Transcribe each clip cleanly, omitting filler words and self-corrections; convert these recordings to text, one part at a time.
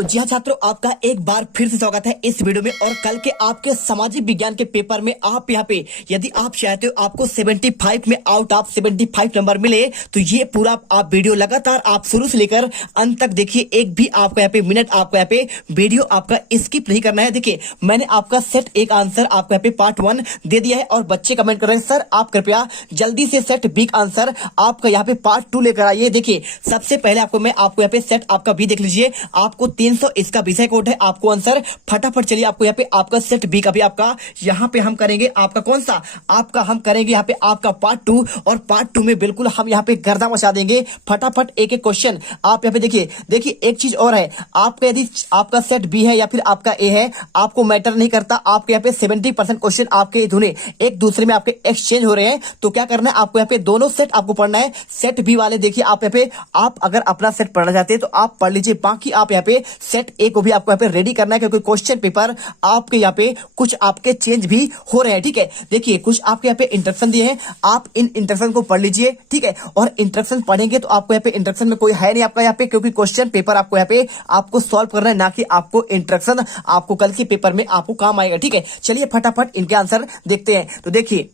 तो जी हाँ छात्रों, आपका एक बार फिर से स्वागत है इस वीडियो में। और कल के आपके सामाजिक विज्ञान के पेपर में आप यहाँ पे यदि आप चाहते हो आपको 75 में आउट ऑफ 75 नंबर मिले, तो ये पूरा आप वीडियो लगातार आप शुरू से लेकर अंत तक देखिए। एक भी आपको यहाँ पे मिनट आपको यहाँ पे वीडियो आपका स्किप नहीं करना है। देखिए मैंने आपका सेट एक आंसर आपको यहाँ पे पार्ट 1 दे दिया है और बच्चे कमेंट कर रहे हैं सर आप कृपया जल्दी से सेट बी का आंसर आपका यहाँ पे पार्ट 2 लेकर आइए। देखिए सबसे पहले मैं आपको यहाँ पे सेट आपका बी देख लीजिए, आपको 300 इसका विषय कोड है, आपको आंसर फटाफट चलिए आपको यहाँ पे आपका सेट बी का भी आपका यहाँ पे हम करेंगे आपका कौन सा आपका हम करेंगे यहाँ पे आपका पार्ट 2। और पार्ट 2 में बिल्कुल हम यहाँ पे गर्दा मचा देंगे। फटाफट एक एक क्वेश्चन आप यहाँ पे देखिए एक चीज और है, आपका यदि आपका सेट बी है या फिर आपका ए है आपको मैटर नहीं करता। आपके यहाँ पे 70% क्वेश्चन आपके धुने एक दूसरे में आपके एक्सचेंज हो रहे हैं, तो क्या करना है आपको यहाँ पे दोनों सेट आपको पढ़ना है। सेट बी वाले देखिए आप यहाँ पे आप अगर अपना सेट पढ़ना चाहते हैं तो आप पढ़ लीजिए, बाकी आप यहाँ पे सेट ए को भी आपको यहाँ पे रेडी करना है क्योंकि क्वेश्चन पेपर आपके यहाँ पे कुछ आपके चेंज भी हो रहे हैं। ठीक है, देखिए कुछ आपके यहाँ पे इंस्ट्रक्शन दिए हैं, आप इन इंस्ट्रक्शन को पढ़ लीजिए। ठीक है, और इंस्ट्रक्शन पढ़ेंगे तो आपको यहाँ पे इंस्ट्रक्शन में कोई है नहीं आपका यहाँ पे, क्योंकि क्वेश्चन पेपर आपको यहाँ पे आपको सॉल्व करना है, ना कि आपको इंस्ट्रक्शन आपको कल के पेपर में आपको काम आएगा। ठीक है, चलिए फटाफट इनके आंसर देखते हैं। तो देखिए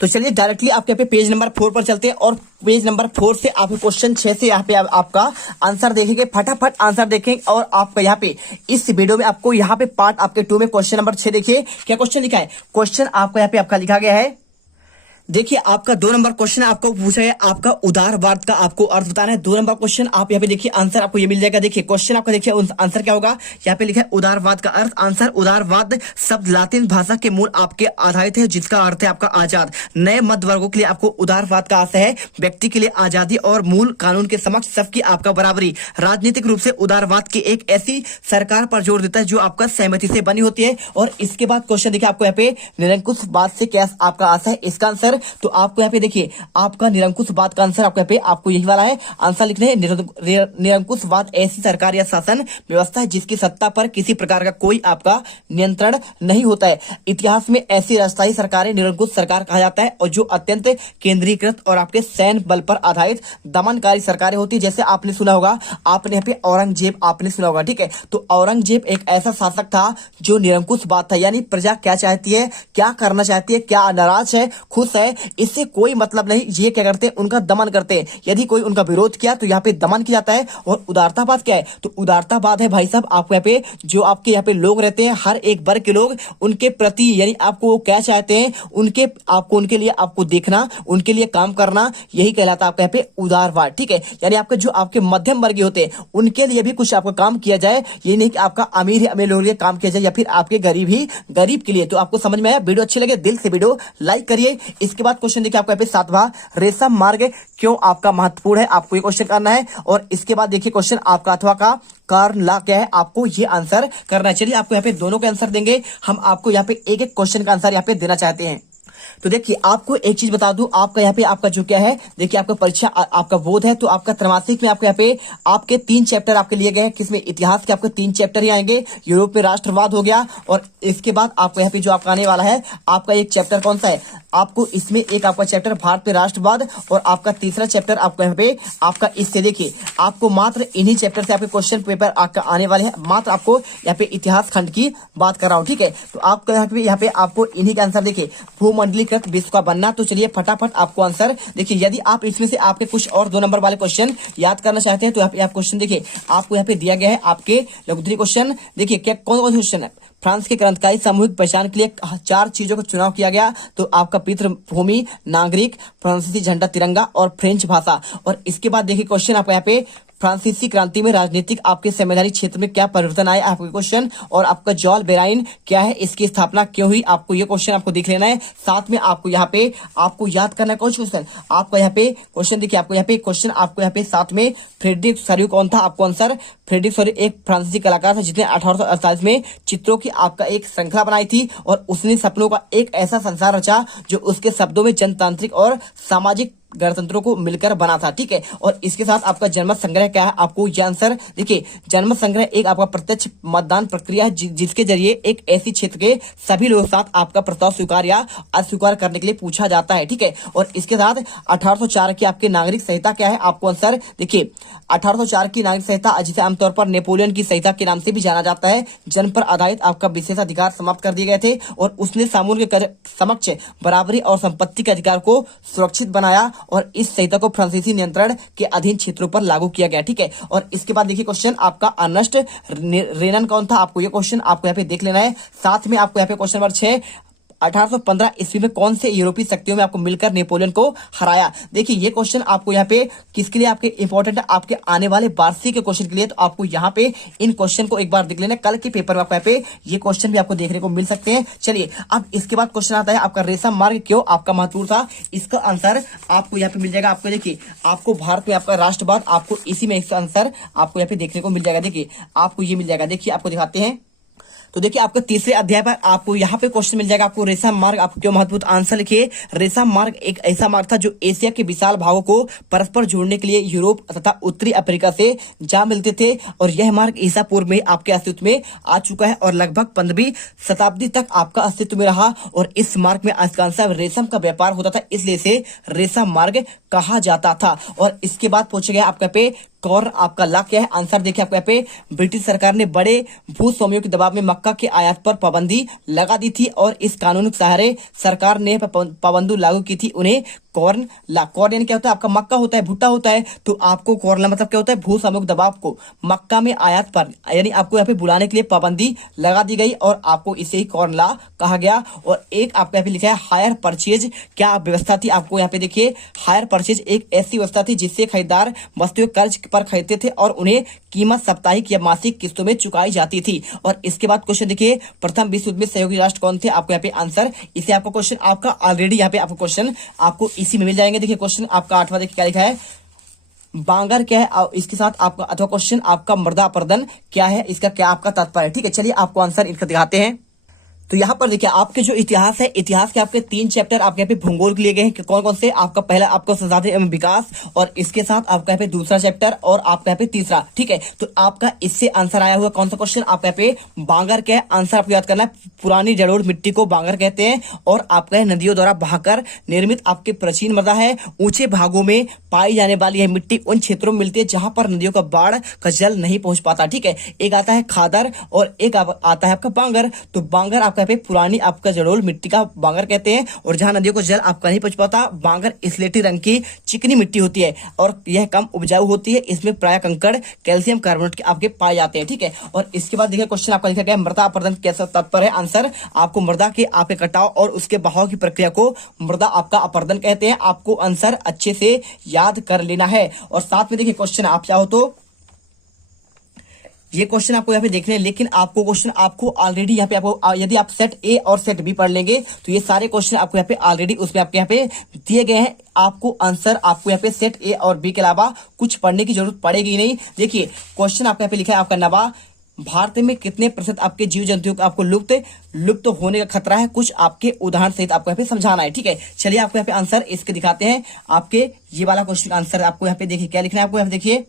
तो चलिए डायरेक्टली आपके यहाँ पे पेज नंबर 4 पर चलते हैं और पेज नंबर 4 से आप क्वेश्चन 6 से यहाँ पे आपका आंसर देखेंगे। फटाफट आंसर देखेंगे और आपका यहाँ पे इस वीडियो में आपको यहाँ पे पार्ट आपके 2 में क्वेश्चन नंबर 6 देखिए क्या क्वेश्चन लिखा है। क्वेश्चन आपका यहाँ पे आपका लिखा गया है, देखिए आपका 2 नंबर क्वेश्चन आपको पूछा है आपका उदारवाद का आपको अर्थ बताना है। 2 नंबर क्वेश्चन आप यहाँ पे देखिए आंसर आपको ये मिल जाएगा। देखिए क्वेश्चन आपका देखिए आंसर क्या होगा, यहाँ पे लिखा है उदारवाद का अर्थ। आंसर उदारवाद शब्द लातिन भाषा के मूल आपके आधारित है जिसका अर्थ है आपका आजाद। नए मध्य वर्गों के लिए आपको उदारवाद का अर्थ है व्यक्ति के लिए आजादी और मूल कानून के समक्ष सबकी आपका बराबरी। राजनीतिक रूप से उदारवाद की एक ऐसी सरकार पर जोर देता है जो आपका सहमति से बनी होती है। और इसके बाद क्वेश्चन देखिए आपको यहाँ पे निरंकुशवाद से क्या आपका आंसर है इसका आंसर, तो आपको यहाँ पे देखिए आपका निरंकुशवाद का आंसर आपको यहाँ पे आपको यही वाला है। आंसर लिखने हैं निरंकुशवाद ऐसी सरकार या शासन व्यवस्था है जिसकी सत्ता पर किसी प्रकार का कोई आपका नियंत्रण नहीं होता है। इतिहास में ऐसी अस्थायी सरकारें निरंकुश सरकार कहा जाता है और जो अत्यंत केंद्रीकृत और आपके सैन्य बल पर आधारित दमनकारी सरकारें होती है। जैसे आपने सुना होगा, आपने यहाँ पे औरंगजेब आपने सुना होगा। ठीक है, तो औरंगजेब एक ऐसा शासक था जो निरंकुशवाद था, यानी प्रजा क्या चाहती है, क्या करना चाहती है, क्या नाराज है, खुश है, इससे कोई मतलब नहीं। ये क्या करते हैं, उनका दमन करते हैं। यदि कोई उनका विरोध किया तो यहाँ पे दमन किया जाता है। और उदारतावाद क्या है, तो उदारतावाद है भाई साहब आपको यहाँ पे जो आपके यहाँ पे लोग रहते हैं, हर एक वर्ग के लोग उनके प्रति यानी आपको क्या चाहते हैं, उनके आपको उनके लिए आपको देखना, उनके लिए काम करना, यही कहलाता है आपका यहाँ पे उदारवाद। ठीक है, यानी आपके जो आपके मध्यम वर्गीय होते हैं उनके लिए भी कुछ आपका काम किया जाए, ये नहीं कि आपका अमीर ही अमीर लोगों के लिए काम किया जाए या फिर आपके गरीब ही गरीब के लिए। तो आपको समझ में आया, वीडियो अच्छी लगे दिल से वीडियो लाइक करिए। इसके बाद क्वेश्चन देखिए आपको यहाँ पे 7वां, रेशम मार्ग क्यों आपका महत्वपूर्ण है, आपको ये क्वेश्चन करना है। और इसके बाद देखिए क्वेश्चन आपका अथवा का कारण ला क्या है, आपको ये आंसर करना है। चलिए आपको यहाँ पे दोनों के आंसर देंगे, हम आपको यहाँ पे एक एक क्वेश्चन का आंसर यहाँ पे देना चाहते हैं। तो देखिए आपको एक चीज बता दूं, आपका यहाँ पे आपका जो क्या है, देखिए आपका परीक्षा आपका बोध है तो आपका त्रैमासिक में आपके यहाँ पे आपके 3 चैप्टर आपके लिए गए हैं। किसमें, इतिहास के आपके 3 चैप्टर ही आएंगे। यूरोप में राष्ट्रवाद हो गया और इसके बाद आपको यहाँ पे जो आपका आने वाला है आपका एक चैप्टर कौन सा है, आपको इसमें एक आपका चैप्टर भारत में राष्ट्रवाद और आपका तीसरा चैप्टर आपको यहाँ पे आपका इससे देखिए आपको मात्र इन्हीं चैप्टर से आपके क्वेश्चन पेपर आपका आने वाले हैं। मात्र आपको यहाँ पे इतिहास खंड की बात कर रहा हूँ। ठीक है, तो आपको यहाँ पे आपको इन्हीं का आंसर देखिए, भूमंडलीकृत विश्व का बनना। तो चलिए फटाफट आपको आंसर देखिए, यदि आप इसमें से आपके कुछ और 2 नंबर वाले क्वेश्चन याद करना चाहते हैं तो यहाँ पे आप क्वेश्चन देखिए आपको यहाँ पे दिया गया है आपके लघुत्तरी क्वेश्चन। देखिए क्या कौन कौन क्वेश्चन है, फ्रांस के क्रांतिकारी सामूहिक पहचान के लिए 4 चीजों का चुनाव किया गया, तो आपका पितृभूमि, नागरिक, फ्रांसीसी झंडा तिरंगा और फ्रेंच भाषा। और इसके बाद देखिए क्वेश्चन आपको यहाँ पे फ्रांसीसी क्रांति में राजनीतिक आपके संवैधानिक क्षेत्र में क्या परिवर्तन आए, आपको क्वेश्चन। और आपका जॉल बेराइन क्या है, इसकी स्थापना क्यों हुई, आपको ये क्वेश्चन आपको देख लेना है। साथ में आपको यहाँ पे आपको याद करना है कौन क्वेश्चन, आपका यहाँ पे क्वेश्चन देखिए आपको यहाँ पे क्वेश्चन आपको यहाँ पे साथ में फ्रेडरिक सॉर्यू कौन था, आपको आंसर फ्रेडरिक सॉर्यू एक फ्रांसीसी कलाकार था जिसने 1848 में चित्रों की आपका एक श्रृंखला बनाई थी और उसने सपनों का एक ऐसा संसार रचा जो उसके शब्दों में जनतांत्रिक और सामाजिक गणतंत्रों को मिलकर बना था। ठीक है, और इसके साथ आपका जनमत संग्रह क्या है, आपको ये आंसर देखिए। जनमत संग्रह एक आपका प्रत्यक्ष मतदान प्रक्रिया है जिसके जरिए एक ऐसी क्षेत्र के सभी लोगों के साथ आपका प्रस्ताव स्वीकार या अस्वीकार करने के लिए पूछा जाता है। ठीक है, और इसके साथ 1804 की आपकी नागरिक संहिता क्या है, आपको आंसर देखिए। 1804 की नागरिक संहिता, जिसे आमतौर पर नेपोलियन की संहिता के नाम से भी जाना जाता है, जन पर आधारित आपका विशेषाधिकार समाप्त कर दिए गए थे और उसने सामूहिक के समक्ष बराबरी और संपत्ति के अधिकार को सुरक्षित बनाया और इस संहिता को फ्रांसीसी नियंत्रण के अधीन क्षेत्रों पर लागू किया गया। ठीक है, और इसके बाद देखिए क्वेश्चन आपका अर्नेस्ट रेनन कौन था, आपको ये क्वेश्चन आपको यहाँ पे देख लेना है। साथ में आपको यहाँ पे क्वेश्चन नंबर 6, 1815 ईस्वी में कौन से यूरोपीय शक्तियों में आपको मिलकर नेपोलियन को हराया। देखिए ये क्वेश्चन आपको यहाँ पे किसके लिए आपके इंपॉर्टेंट है, आपके आने वाले वार्षिक के क्वेश्चन के लिए। तो आपको यहाँ पे इन क्वेश्चन को एक बार देख लेना, कल के पेपर में आपको यहाँ पे ये क्वेश्चन भी आपको देखने को मिल सकते हैं। चलिए अब इसके बाद क्वेश्चन आता है आपका रेशम मार्ग क्यों आपका महत्वपूर्ण था। इसका आंसर आपको यहाँ पे मिल जाएगा। आपको देखिए, आपको भारत में आपका राष्ट्रवाद, आपको इसी में इसका आंसर आपको यहाँ पे देखने को मिल जाएगा। देखिए आपको ये मिल जाएगा, देखिए आपको दिखाते हैं। तो देखिए आपको तीसरे अध्याय पर आपको यहाँ पे क्वेश्चन मिल जाएगा, आपको रेशम मार्ग आपको क्यों महत्वपूर्ण। आंसर लिखिए, रेशम मार्ग एक ऐसा मार्ग था जो एशिया के विशाल भागों को परस्पर जोड़ने के लिए यूरोप तथा उत्तरी अफ्रीका से जा मिलते थे और यह मार्ग ईसा पूर्व में आपके अस्तित्व में आ चुका है और लगभग 15वीं शताब्दी तक आपका अस्तित्व में रहा और इस मार्ग में अधिकांशतः रेशम का व्यापार होता था, इसलिए इसे रेशम मार्ग कहा जाता था। और इसके बाद पूछे गया आपका पे कॉर्न आपका ला क्या है। आंसर देखिए आपको यहाँ पे, ब्रिटिश सरकार ने बड़े भूस्वामियों के दबाव में मक्का के आयात पर पाबंदी लगा दी थी और इस कानून के सहारे सरकार ने पाबंदी लागू की थी। उन्हें कॉर्न ला, कॉर्न यानी क्या होता है, आपका मक्का होता है, भुट्टा होता है। तो आपको कॉर्न ला मतलब क्या होता है, भूस्वामियों के दबाव को मक्का में आयात पर यानी आपको यहाँ पे बुलाने के लिए पाबंदी लगा दी गई और आपको इसे ही कॉर्न ला कहा गया। और एक आपको यहाँ पे लिखा है हायर परचेज क्या व्यवस्था थी। आपको यहाँ पे देखिए, हायर परचेज एक ऐसी व्यवस्था थी जिससे खरीदार वस्तुएं कर्ज पर खरीदते थे और उन्हें कीमत साप्ताहिक या मासिक किस्तों में चुकाई जाती थी। और इसके बाद क्वेश्चन देखिए, प्रथम विश्व युद्ध में सहयोगी राष्ट्र कौन थे। आपको यहाँ पे आंसर, इसे आपको क्वेश्चन आपका ऑलरेडी यहाँ पे आपको क्वेश्चन आपको इसी में मिल जाएंगे। देखिए क्वेश्चन आपका 8वां देखिए क्या लिखा है, बांगर क्या है, इसके साथ आपका अथवा क्वेश्चन आपका मृदा अपरदन क्या है, इसका क्या आपका तात्पर्य है। ठीक है, चलिए आपको आंसर इनका दिखाते हैं। तो यहाँ पर देखिए आपके जो इतिहास है, इतिहास के आपके 3 चैप्टर आपके यहाँ पे भूगोल के लिए गए हैं। कौन कौन से, आपका पहला आपका संसाधन एवं विकास और इसके साथ आपका यहाँ पे दूसरा चैप्टर और आपका यहाँ पे तीसरा। ठीक है, तो आपका इससे आंसर आया हुआ कौन सा क्वेश्चन, आपका यहाँ पे बांगर क्या है। आंसर आपको याद करना है, पुरानी जलोढ़ मिट्टी को बांगर कहते हैं और आपका नदियों द्वारा बहाकर निर्मित आपके प्राचीन मृदा है। ऊंचे भागों में पाई जाने वाली यह मिट्टी उन क्षेत्रों में मिलती है जहां पर नदियों का बाढ़ का जल नहीं पहुंच पाता। ठीक है, एक आता है खादर और एक आता है आपका बांगर। तो बांगर आपका यहाँ पे पुरानी आपका जलोढ़ मिट्टी का बांगर कहते हैं और जहां नदियों को जल आपका नहीं पहुंच पाता, बांगर स्लेटी रंग की चिकनी मिट्टी होती है और यह कम उपजाऊ होती है। इसमें प्राय कंकड़ कैल्शियम कार्बोनेट के आपके पाए जाते हैं। ठीक है, और इसके बाद देखिए क्वेश्चन आपका लिखा गया मृदा अपरदन कैसा तात्पर्य है। आंसर आपको मृदा के आपके कटाव और उसके बहाव की प्रक्रिया को मृदा आपका अपरदन कहते हैं। आपको आंसर अच्छे से याद कर लेना है। और साथ में देखिए क्वेश्चन आप चाहो तो ये क्वेश्चन आपको यहाँ पे देखने हैं, लेकिन आपको क्वेश्चन आपको ऑलरेडी यहाँ पे आपको यदि आप सेट ए और सेट बी पढ़ लेंगे तो ये सारे क्वेश्चन आपको यहाँ पे ऑलरेडी उसमें आपके यहाँ पे दिए गए हैं। आपको आंसर आपको यहाँ पे सेट ए और बी के अलावा कुछ पढ़ने की जरूरत पड़ेगी नहीं। देखिए क्वेश्चन आपको यहाँ पे लिखा है आपका नवा, भारत में कितने प्रतिशत आपके जीव जंतुओं को आपको लुप्त होने का खतरा है, कुछ आपके उदाहरण सहित आपको यहाँ पे समझाना है। ठीक है, चलिए आपको यहाँ पे आंसर इसके दिखाते हैं। आपके ये वाला क्वेश्चन आंसर आपको यहाँ पे देखिए क्या लिखना है, आपको यहाँ पे देखिए।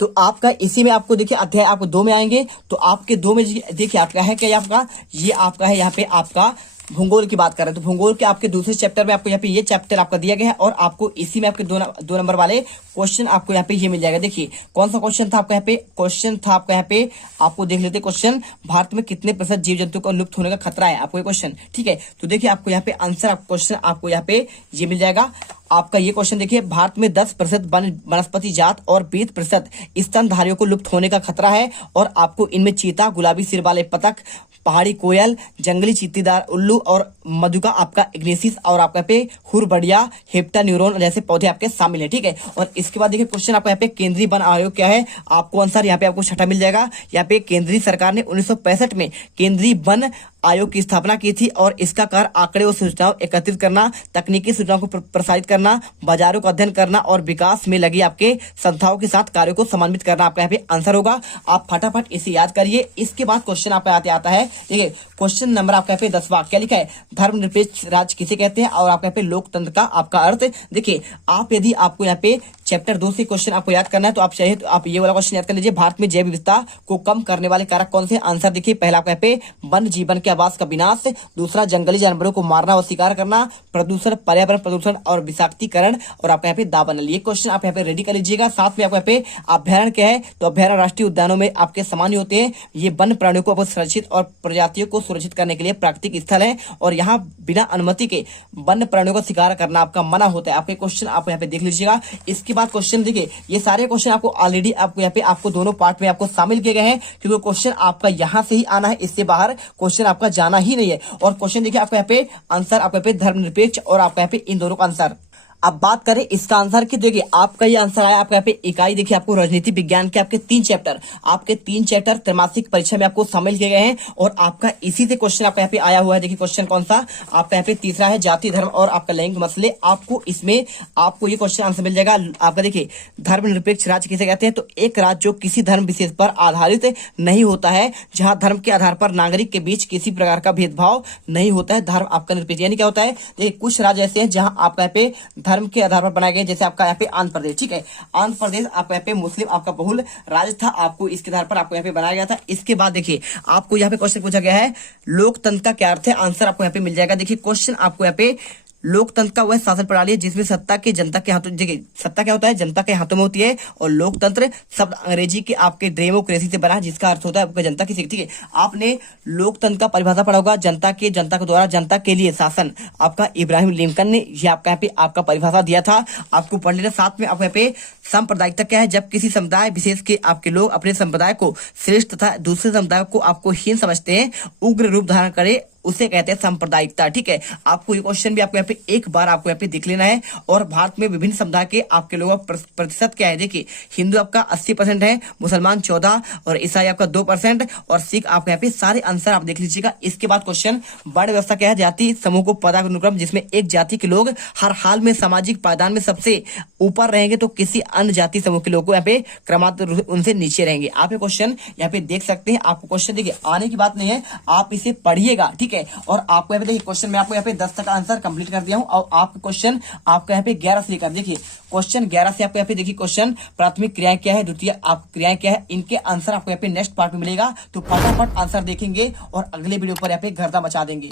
तो आपका इसी में आपको देखिए अध्याय आपको 2 में आएंगे। तो आपके 2 में देखिए आपका है क्या, आपका ये आपका है यहाँ पे आपका भूगोल की बात कर रहे हैं। तो भूगोल के आपके दूसरे चैप्टर में आपको यहाँ पे ये चैप्टर आपका दिया गया है और आपको इसी में आपके 2 नंबर वाले क्वेश्चन आपको यहाँ पे ये मिल जाएगा। देखिए कौन सा क्वेश्चन था आपका यहाँ पे, क्वेश्चन था आपका यहाँ पे, आपको देख लेते क्वेश्चन, भारत में कितने प्रतिशत जीव जंतु का लुप्त होने का खतरा है, आपको ये क्वेश्चन। ठीक है, तो देखिए आपको यहाँ पे आंसर क्वेश्चन आपको यहाँ पे ये मिल जाएगा। आपका ये क्वेश्चन देखिए, भारत में 10% वनस्पति जात और 20% स्तनधारियों को लुप्त होने का खतरा है और आपको इनमें चीता, गुलाबी सिर वाले बतख, पहाड़ी कोयल, जंगली चीतीदार उल्लू और मधुका आपका इग्नेसिस और आपका पे हुरबड़िया, हेप्टा न्यूरोन जैसे पौधे आपके शामिल है। ठीक है, और इसके बाद देखिए क्वेश्चन आपका यहाँ पे केंद्रीय वन आयोग क्या है। आपको आंसर यहाँ पे आपको छठा मिल जाएगा। यहाँ पे केंद्रीय सरकार ने 1965 में केंद्रीय वन आयोग की स्थापना की थी और इसका कार्य आंकड़े और सूचनाओं एकत्रित करना, तकनीकी सूचनाओं को प्रसारित करना, बाजारों का अध्ययन करना और विकास में लगी आपके संस्थाओं के साथ कार्यों को समन्वित करना आपका यहाँ पे आंसर होगा। आप फटाफट इसे याद करिए। इसके बाद क्वेश्चन आपका आता है, देखिए क्वेश्चन नंबर आपका यहाँ पे 10वां क्या लिखा है, धर्मनिरपेक्ष राज्य किसे कहते हैं और आपका यहाँ पे लोकतंत्र का आपका अर्थ। देखिए आप यदि आपको यहाँ पे चैप्टर 2 से क्वेश्चन आपको याद करना है तो आप चाहे तो आप ये वाला क्वेश्चन याद कर लीजिए, भारत में जैव विविधता को कम करने वाले कारक कौन से। आंसर देखिए पहला आपका यहाँ पे वन जीवन के आवास का विनाश, दूसरा जंगली जानवरों को मारना और शिकार करना, प्रदूषण, पर्यावरण प्रदूषण और विषाक्तीकरण, और आपका यहाँ पे दावानल। ये क्वेश्चन आप यहाँ पे रेडी कर लीजिएगा। साथ में आपको यहाँ पे अभ्यारण्य क्या है, तो अभ्यारण्य राष्ट्रीय उद्यानों में आपके सामान्य होते हैं। ये वन प्राणियों को सुरक्षित और प्रजातियों को सुरक्षित करने के लिए प्राकृतिक स्थल है और यहाँ बिना अनुमति के वन प्राणियों का शिकार करना आपका मना होता है। आपके क्वेश्चन आप यहाँ पे देख लीजिएगा। इसके बाद क्वेश्चन देखिए, ये सारे क्वेश्चन आपको ऑलरेडी आपको यहाँ पे आपको दोनों पार्ट में आपको शामिल किए गए हैं, क्योंकि क्वेश्चन आपका यहाँ से ही आना है, इससे बाहर क्वेश्चन आपका जाना ही नहीं है। और क्वेश्चन देखिए आपको यहाँ पे आंसर आपको यहाँ पे धर्मनिरपेक्ष और आपका यहाँ पे इन दोनों का आंसर। अब बात करें इसका आंसर की, देखिए आपका ये आंसर आया आपका यहाँ पे इकाई देखिए आपको राजनीति विज्ञान के आपके 3 चैप्टर त्रैमासिक परीक्षा में आपको शामिल किए गए हैं और आपका इसी से क्वेश्चन आपका यहाँ पे आया हुआ है। देखिए क्वेश्चन कौन सा आपका यहाँ पे तीसरा है, जाति धर्म और आपका लैंगिक मसले। आपको इसमें आपको ये क्वेश्चन आंसर मिल जाएगा। आपका देखिए धर्मनिरपेक्ष राज्य किसे कहते हैं, तो एक राज्य जो किसी धर्म विशेष पर आधारित नहीं होता है, जहां धर्म के आधार पर नागरिक के बीच किसी प्रकार का भेदभाव नहीं होता है, धर्म आपका निरपेक्ष। यानी क्या होता है, देखिए कुछ राज्य ऐसे हैं जहां आपका यहाँ पे धर्म के आधार पर बनाए गए, जैसे आपका यहाँ पे आंध्र प्रदेश, ठीक है, आंध्र प्रदेश आपका यहाँ पे मुस्लिम आपका बहुल राज्य था, आपको इसके आधार पर आपको यहाँ पे बनाया गया था। इसके बाद देखिए आपको यहाँ पे क्वेश्चन पूछा गया है, लोकतंत्र का क्या अर्थ है। आंसर आपको यहाँ पे मिल जाएगा। देखिए क्वेश्चन आपको यहाँ पे लोकतंत्र का वह शासन प्रणाली है जिसमें सत्ता के जनता के हाथों, देखिए सत्ता क्या होता है, जनता के हाथों में होती है, और लोकतंत्र शब्द अंग्रेजी के आपके डेमोक्रेसी से बना है, जिसका अर्थ होता है आपका जनता की, ठीक है। आपने लोकतंत्र का परिभाषा पढ़ा होगा, जनता के द्वारा जनता के लिए शासन। आपका इब्राहिम लिंकन ने ये आपका यहाँ पे आपका परिभाषा दिया था, आपको पढ़ लेना। साथ में आपको यहाँ पे सांप्रदायिकता क्या है, जब किसी समुदाय विशेष के आपके लोग अपने संप्रदाय को श्रेष्ठ तथा दूसरे समुदाय को आपको हीन समझते हैं, उग्र रूप धारण करे, उसे कहते हैं सांप्रदायिकता, ठीक है। आपको ये क्वेश्चन भी आपको यहाँ पे एक बार आपको यहाँ पे देख लेना है। और भारत में विभिन्न समुदाय के आपके लोगों का प्रतिशत क्या है, देखिए हिंदू आपका 80% है, मुसलमान 14% और ईसाई आपका 2% और सिख आपके यहाँ पे सारे आंसर आप देख लीजिएगा। इसके बाद क्वेश्चन वर्ण व्यवस्था क्या है, जाति समूह को पदानुक्रम जिसमें एक जाति के लोग हर हाल में सामाजिक पायदान में सबसे ऊपर रहेंगे तो किसी अन्य जाति समूह के लोग को यहाँ पे क्रमांक उनसे नीचे रहेंगे। आप ये क्वेश्चन यहाँ पे देख सकते हैं। आपको क्वेश्चन देखिए आने की बात नहीं है, आप इसे पढ़िएगा, ठीक है। और आपको यहाँ पे देखिए क्वेश्चन में आपको यहाँ पे 10 तक आंसर कंप्लीट कर दिया हूं और आपका क्वेश्चन आपका यहाँ पे 11 से लेकर देखिए क्वेश्चन 11 से आपको यहाँ पे देखिए क्वेश्चन प्राथमिक क्रियाएं क्या है, द्वितीय आप क्रियाएं क्या है, इनके आंसर आपको यहाँ पे नेक्स्ट पार्ट में मिलेगा। तो फटाफट आंसर देखेंगे और अगले वीडियो पर यहाँ पे गर्दा मचा देंगे।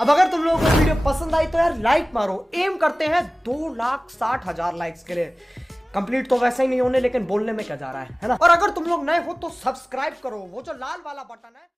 अब अगर तुम लोगों को वीडियो पसंद आई तो यार लाइक मारो। एम करते हैं 2,60,000 लाइक्स के लिए। कंप्लीट तो वैसे ही नहीं होने, लेकिन बोलने में क्या जा रहा है ना। और अगर तुम लोग नए हो तो सब्सक्राइब करो, वो जो लाल वाला बटन है।